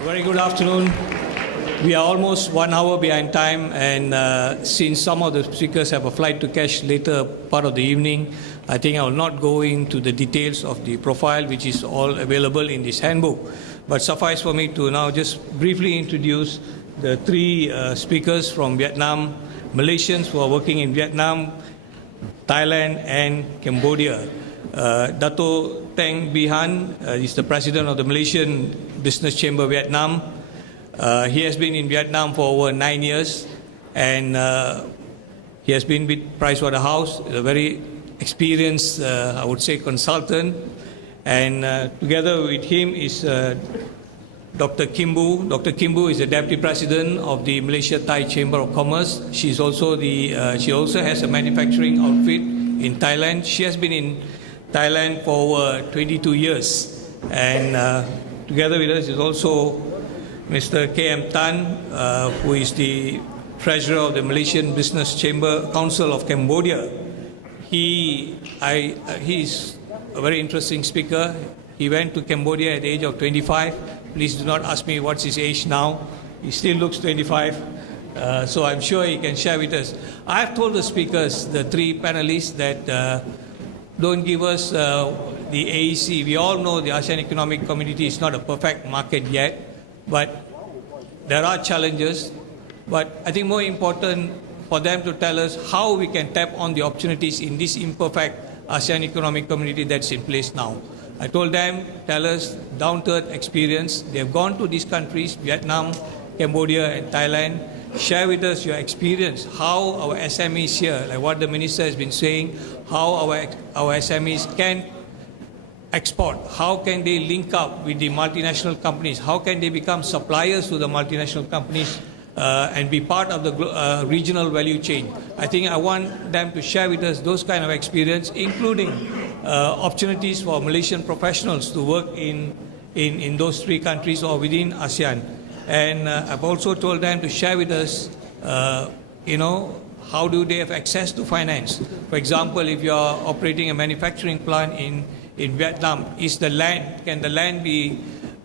Very good afternoon. We are almost 1 hour behind time, and since some of the speakers have a flight to catch later part of the evening, I think I will not go into the details of the profile, which is all available in this handbook. But suffice for me to now just briefly introduce the three speakers from Vietnam, Malaysians who are working in Vietnam, Thailand and Cambodia. Dato Theng Bee Han is the president of the Malaysian Business Chamber Vietnam. He has been in Vietnam for over 9 years, and he has been with Pricewaterhouse, a very experienced, I would say, consultant. And together with him is Dr. Khwee Khim Boo. Dr. Khwee Khim Boo is the Deputy President of the Malaysia Thai Chamber of Commerce. She also has a manufacturing outfit in Thailand. She has been in Thailand for over 22 years. And together with us is also Mr. KM Tan, who is the Treasurer of the Malaysian Business Chamber Council of Cambodia. He is a very interesting speaker. He went to Cambodia at the age of 25. Please do not ask me what's his age now. He still looks 25. So I'm sure he can share with us. I've told the speakers, the three panelists, that don't give us the AEC. We all know the ASEAN Economic Community is not a perfect market yet, but there are challenges. But I think more important for them to tell us how we can tap on the opportunities in this imperfect ASEAN Economic Community that's in place now. I told them, tell us down-to-earth experience. They have gone to these countries, Vietnam, Cambodia and Thailand. Share with us your experience, how our SMEs here, like what the Minister has been saying, how our SMEs can export, how can they link up with the multinational companies, how can they become suppliers to the multinational companies and be part of the regional value chain. I think I want them to share with us those kind of experience, including opportunities for Malaysian professionals to work in those three countries or within ASEAN. And I've also told them to share with us, how do they have access to finance? For example, if you are operating a manufacturing plant in Vietnam, can the land be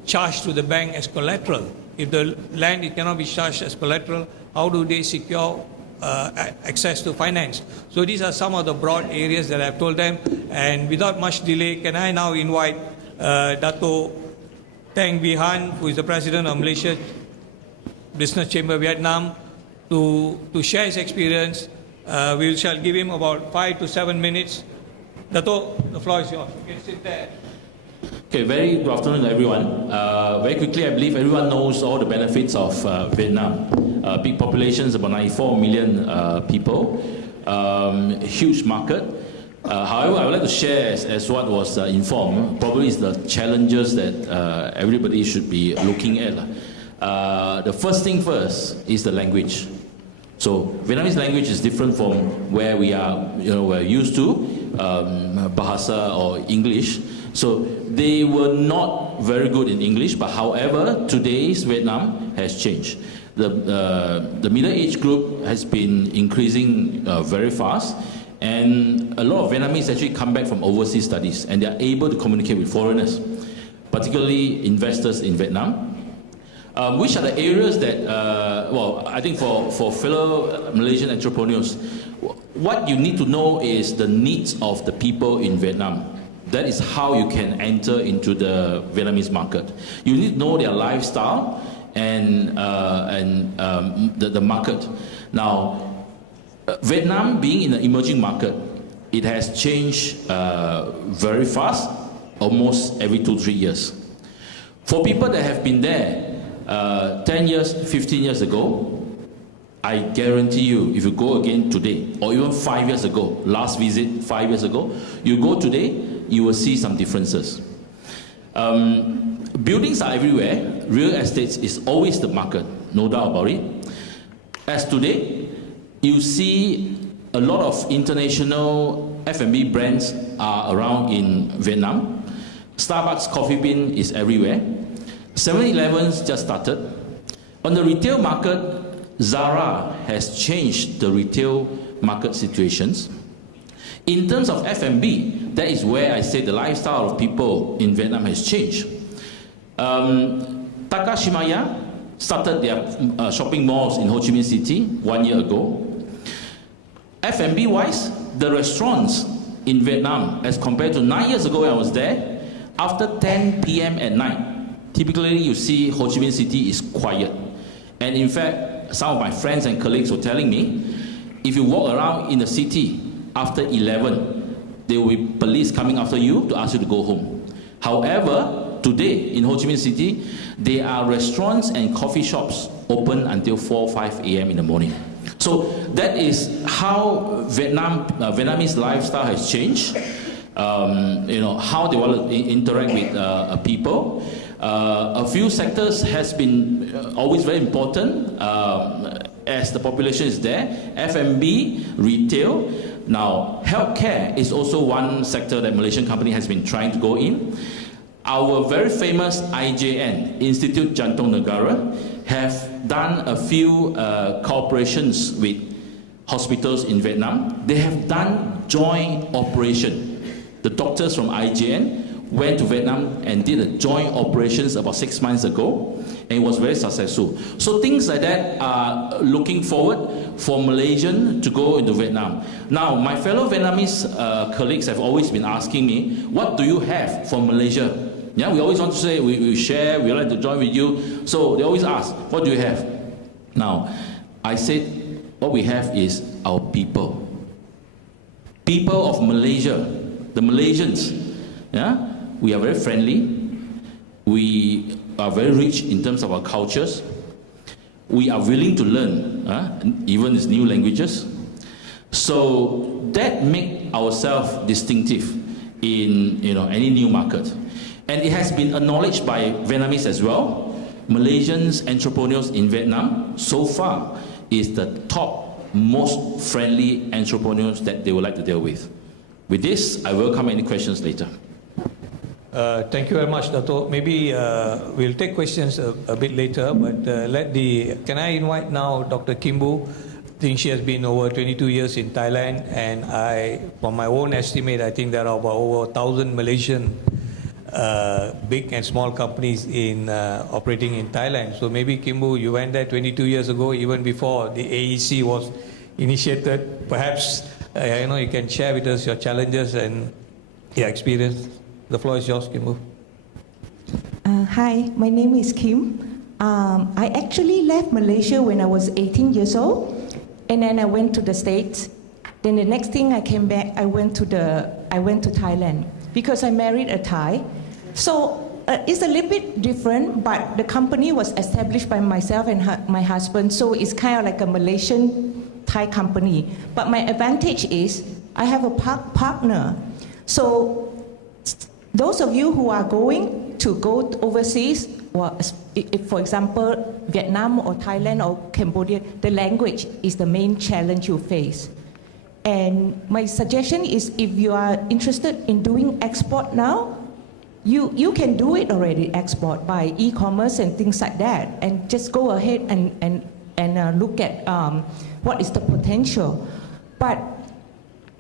charged to the bank as collateral? If the land cannot be charged as collateral, how do they secure access to finance? So these are some of the broad areas that I've told them. And without much delay, can I now invite Dato Theng Bee Han, who is the President of Malaysia Business Chamber Vietnam, to share his experience. We shall give him about 5 to 7 minutes. Dato, the floor is yours. You can sit there. Okay, very good afternoon, everyone. Very quickly, I believe everyone knows all the benefits of Vietnam. Big populations, about 94 million people. Huge market. However, I would like to share, as what was informed, probably is the challenges that everybody should be looking at. The first thing first is the language. So Vietnamese language is different from where we are, we're used to, Bahasa or English. So they were not very good in English, but however, today's Vietnam has changed. The middle age group has been increasing very fast, and a lot of Vietnamese actually come back from overseas studies, and they are able to communicate with foreigners, particularly investors in Vietnam. Which are the areas that, I think for fellow Malaysian entrepreneurs, what you need to know is the needs of the people in Vietnam. That is how you can enter into the Vietnamese market. You need to know their lifestyle and the market. Now, Vietnam being in an emerging market, it has changed very fast, almost every 2-3 years. For people that have been there 10 years, 15 years ago, I guarantee you, if you go again today, or even 5 years ago, last visit 5 years ago, you go today, you will see some differences. Buildings are everywhere. Real estate is always the market, no doubt about it. As today, you see a lot of international F&B brands are around in Vietnam. Starbucks Coffee Bean is everywhere. 7-Elevens just started. On the retail market, Zara has changed the retail market situations. In terms of F&B, that is where I say the lifestyle of people in Vietnam has changed. Takashimaya started their shopping malls in Ho Chi Minh City 1 year ago. F&B wise, the restaurants in Vietnam, as compared to 9 years ago when I was there, after 10 p.m. at night, typically you see Ho Chi Minh City is quiet. And in fact, some of my friends and colleagues were telling me, if you walk around in the city after 11, there will be police coming after you to ask you to go home. However, today in Ho Chi Minh City, there are restaurants and coffee shops open until 4 or 5 a.m. in the morning. So that is how Vietnamese lifestyle has changed. How they want to interact with people. A few sectors has been always very important as the population is there. F&B, retail. Now, healthcare is also one sector that Malaysian company has been trying to go in. Our very famous IJN, Institute Jantung Negara, have done a few cooperations with hospitals in Vietnam. They have done joint operation. The doctors from IJN went to Vietnam and did a joint operations about 6 months ago, and it was very successful. So things like that are looking forward for Malaysian to go into Vietnam. Now, my fellow Vietnamese colleagues have always been asking me, what do you have for Malaysia? Yeah, we always want to say, we share, we like to join with you. So they always ask, what do you have? Now, I said, what we have is our people. People of Malaysia, the Malaysians. Yeah? We are very friendly. We are very rich in terms of our cultures. We are willing to learn, even these new languages. So that makes ourselves distinctive in any new market. And it has been acknowledged by Vietnamese as well. Malaysians entrepreneurs in Vietnam so far is the top most friendly entrepreneurs that they would like to deal with. With this, I welcome any questions later. Thank you very much, Dato. Maybe we'll take questions a bit later, but can I invite now Dr. Khim Boo? I think she has been over 22 years in Thailand, and from my own estimate, I think there are about over 1,000 Malaysian big and small companies operating in Thailand. So maybe Khim Boo, you went there 22 years ago, even before the AEC was initiated. Perhaps you can share with us your challenges and your experience. The floor is yours, Khim Boo. Hi, my name is Kim. I actually left Malaysia when I was 18 years old, and then I went to the States. Then the next thing I came back, I went to Thailand because I married a Thai. So it's a little bit different, but the company was established by myself and my husband, so it's kind of like a Malaysian Thai company. But my advantage is I have a partner. So those of you who are going to go overseas, if, for example, Vietnam or Thailand or Cambodia, the language is the main challenge you face. And my suggestion is if you are interested in doing export now, you can do it already, export by e-commerce and things like that, and just go ahead and look at what is the potential. But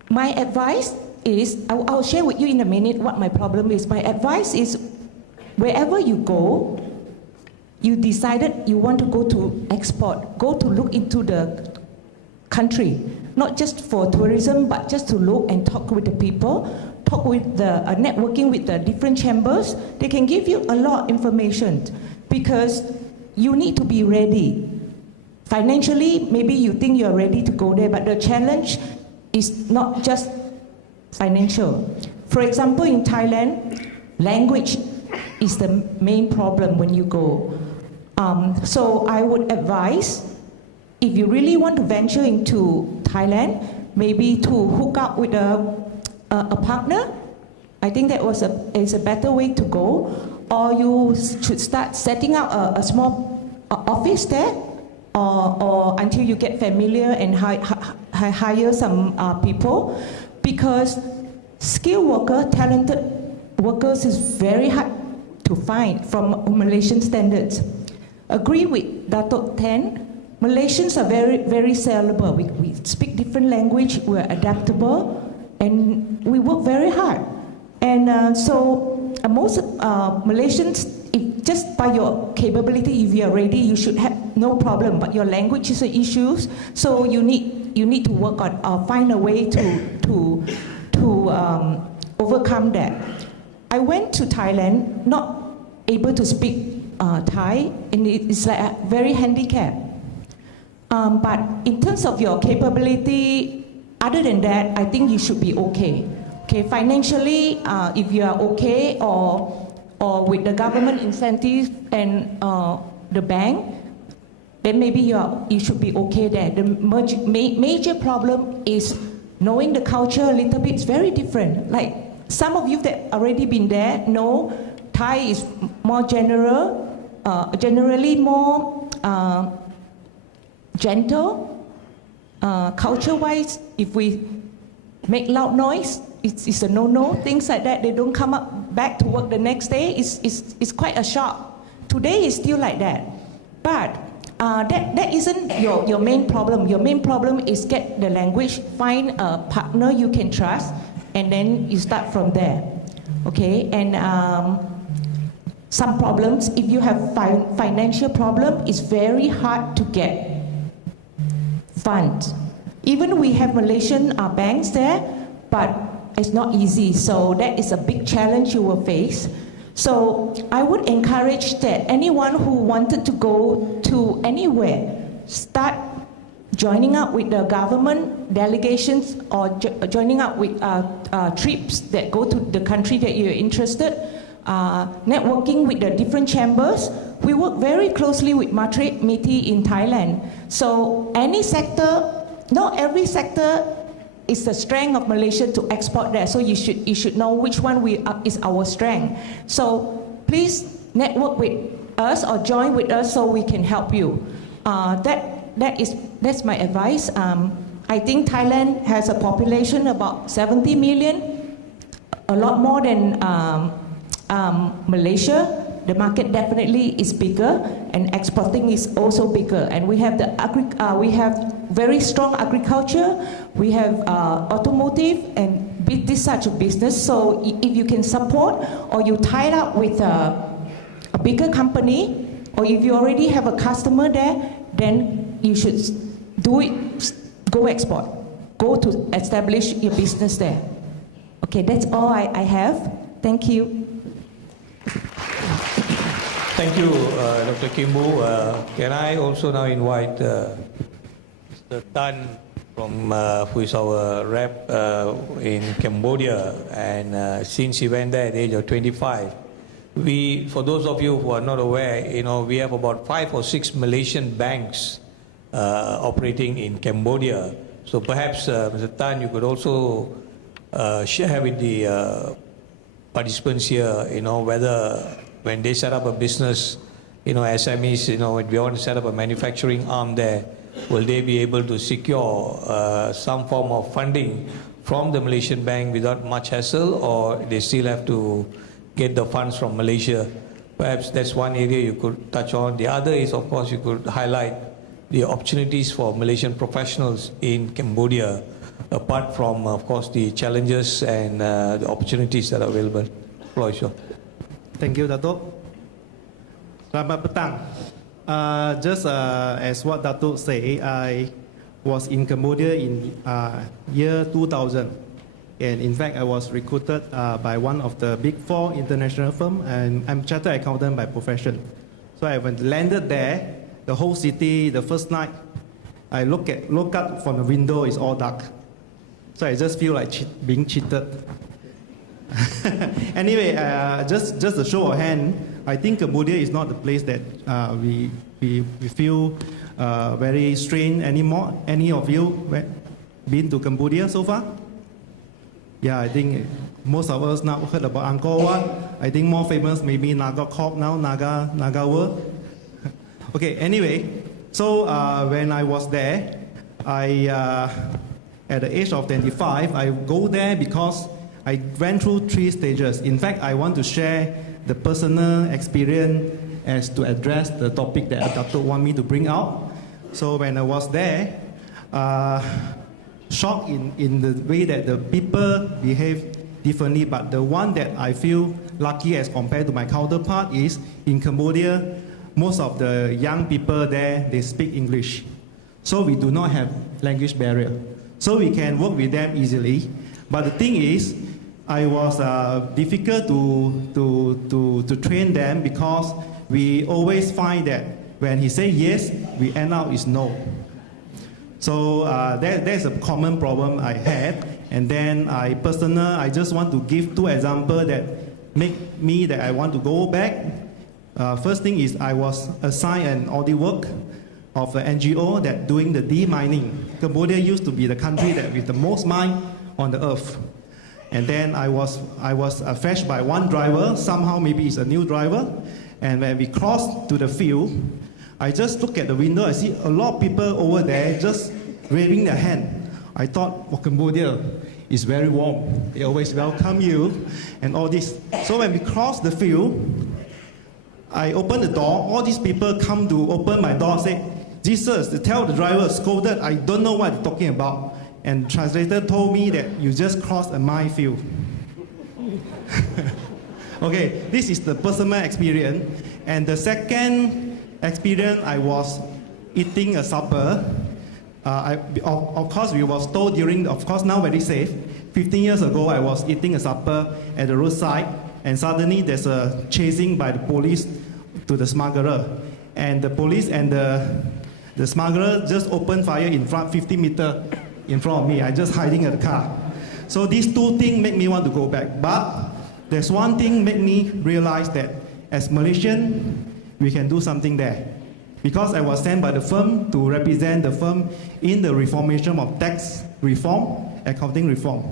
my advice is, I'll share with you in a minute what my problem is. My advice is, wherever you go, you decided you want to go to export, go to look into the country, not just for tourism, but just to look and talk with the people, talk with the networking with the different chambers. They can give you a lot of information because you need to be ready. Financially, maybe you think you're ready to go there, but the challenge is not just financial. For example, in Thailand, language is the main problem when you go. So I would advise, if you really want to venture into Thailand, maybe to hook up with a partner. I think that is a better way to go. Or you should start setting up a small office there, or until you get familiar and hire some people. Because skilled worker, talented workers is very hard to find from Malaysian standards. Agree with Dato Theng. Malaysians are very, very sellable. We speak different language, we're adaptable, and we work very hard. And so most Malaysians, if just by your capability, if you are ready, you should have no problem. But your language is an issue, so you need to work on find a way to overcome that. I went to Thailand, not able to speak Thai, and it's like a very handicapped. But in terms of your capability, other than that, I think you should be okay. Okay, financially, if you are okay, or with the government incentives and the bank, then maybe you should be okay there. The major problem is knowing the culture a little bit. It's very different. Like some of you that already been there know Thai is more generally more gentle. Culture-wise, if we make loud noise, it's a no-no. Things like that, they don't come back to work the next day. It's quite a shock. Today is still like that. But that isn't your main problem. Your main problem is get the language, find a partner you can trust, and then you start from there. Okay, and some problems, if you have financial problem, it's very hard to get funds. Even we have Malaysian banks there, but it's not easy. So that is a big challenge you will face. So I would encourage that anyone who wanted to go to anywhere, start joining up with the government delegations or joining up with trips that go to the country that you're interested, networking with the different chambers. We work very closely with MITI in Thailand. So any sector, not every sector is the strength of Malaysia to export there. So you should know which one is our strength. So please network with us or join with us so we can help you. That's my advice. I think Thailand has a population about 70 million, a lot more than Malaysia. The market definitely is bigger, and exporting is also bigger. And we have we have very strong agriculture. We have automotive and this such of business. So if you can support, or you tie up with a bigger company, or if you already have a customer there, then you should do it. Go export. Go to establish your business there. Okay, that's all I have. Thank you. Thank you, Dr. Khwee Khim Boo. Can I also now invite Mr. Tan who is our rep in Cambodia, and since he went there at the age of 25, for those of you who are not aware, we have about 5 or 6 Malaysian banks operating in Cambodia. So perhaps, Mr. Tan, you could also share with the participants here, whether when they set up a business, SMEs, if we want to set up a manufacturing arm there, will they be able to secure some form of funding from the Malaysian bank without much hassle, or they still have to get the funds from Malaysia? Perhaps that's one area you could touch on. The other is, of course, you could highlight the opportunities for Malaysian professionals in Cambodia, apart from, of course, the challenges and the opportunities that are available. Floor is yours. Thank you, Dato'. Selamat petang. Just as what Dato' said, I was in Cambodia in year 2000. And in fact, I was recruited by one of the big 4 international firms, and I'm chartered accountant by profession. So I landed there, the whole city, the first night, I look up from the window, it's all dark. So I just feel like being cheated. Anyway, just a show of hand, I think Cambodia is not the place that we feel very strange anymore. Any of you been to Cambodia so far? Yeah, I think most of us now heard about Angkor Wat. I think more famous maybe Naga Corp now, Naga World. Okay, anyway, so when I was there, at the age of 25, I go there because I went through 3 stages. In fact, I want to share the personal experience as to address the topic that Dato' want me to bring out. So when I was there, shocked in the way that the people behave differently, but the one that I feel lucky as compared to my counterpart is in Cambodia, most of the young people there, they speak English. So we do not have language barrier. So we can work with them easily. But the thing is, I was difficult to train them because we always find that when he say yes, we end up is no. So that's a common problem I had. And then I just want to give 2 examples that make me that I want to go back. First thing is I was assigned an audit work of an NGO that doing the demining. Cambodia used to be the country that with the most mine on the earth. And then I was fetched by one driver, somehow maybe it's a new driver. And when we crossed to the field, I just look at the window, I see a lot of people over there just waving their hand. I thought, well, Cambodia is very warm. They always welcome you and all this. So when we crossed the field, I opened the door. All these people come to open my door and say, Jesus, to tell the driver, scolded, I don't know what you're talking about. And the translator told me that you just crossed a minefield. Okay, this is the personal experience. And the second experience, I was eating a supper. Of course, we was told during, of course, now very safe. 15 years ago, I was eating a supper at the roadside, and suddenly there's a chasing by the police to the smuggler. And the police and the smuggler just opened fire in front, 50 meters in front of me. I just hiding in the car. So these 2 things make me want to go back. But there's one thing make me realize that as Malaysian, we can do something there. Because I was sent by the firm to represent the firm in the reformation of tax reform, accounting reform.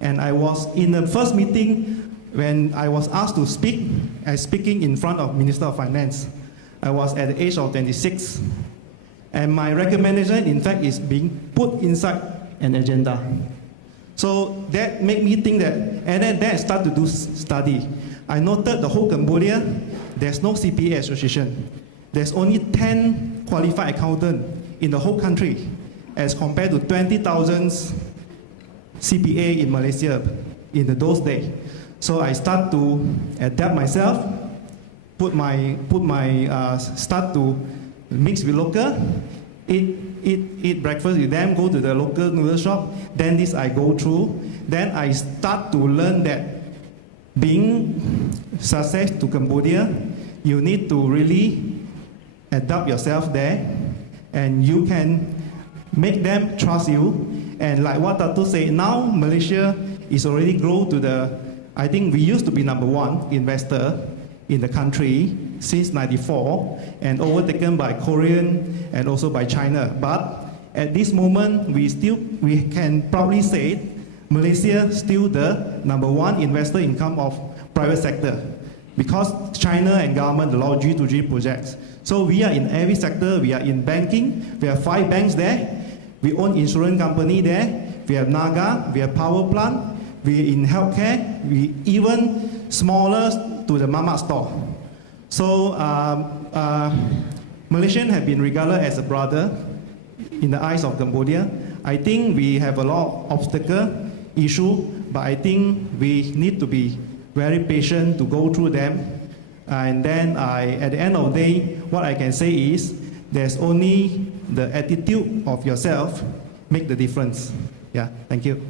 And I was in the first meeting when I was asked to speak, as speaking in front of Minister of Finance. I was at the age of 26. And my recommendation, in fact, is being put inside an agenda. So that made me think that, and then I started to do study. I noted the whole Cambodia, there's no CPA association. There's only 10 qualified accountants in the whole country, as compared to 20,000 CPA in Malaysia in those days. So I start to adapt myself, start to mix with local, eat breakfast with them, go to the local noodle shop. Then this I go through. Then I start to learn that being success to Cambodia, you need to really adapt yourself there, and you can make them trust you. And like what Dato said, now Malaysia is already grown to the, I think we used to be #1 investor in the country since '94, and overtaken by Korean and also by China. But at this moment, we can proudly say Malaysia still the #1 investor income of private sector, because China and government allow G2G projects. So we are in every sector. We are in banking. We have 5 banks there. We own insurance company there. We have Naga. We have power plant. We are in healthcare. We even smaller to the mama store. So Malaysians have been regarded as a brother in the eyes of Cambodia. I think we have a lot of obstacle issue, but I think we need to be very patient to go through them. And then at the end of the day, what I can say is there's only the attitude of yourself make the difference. Yeah, thank you.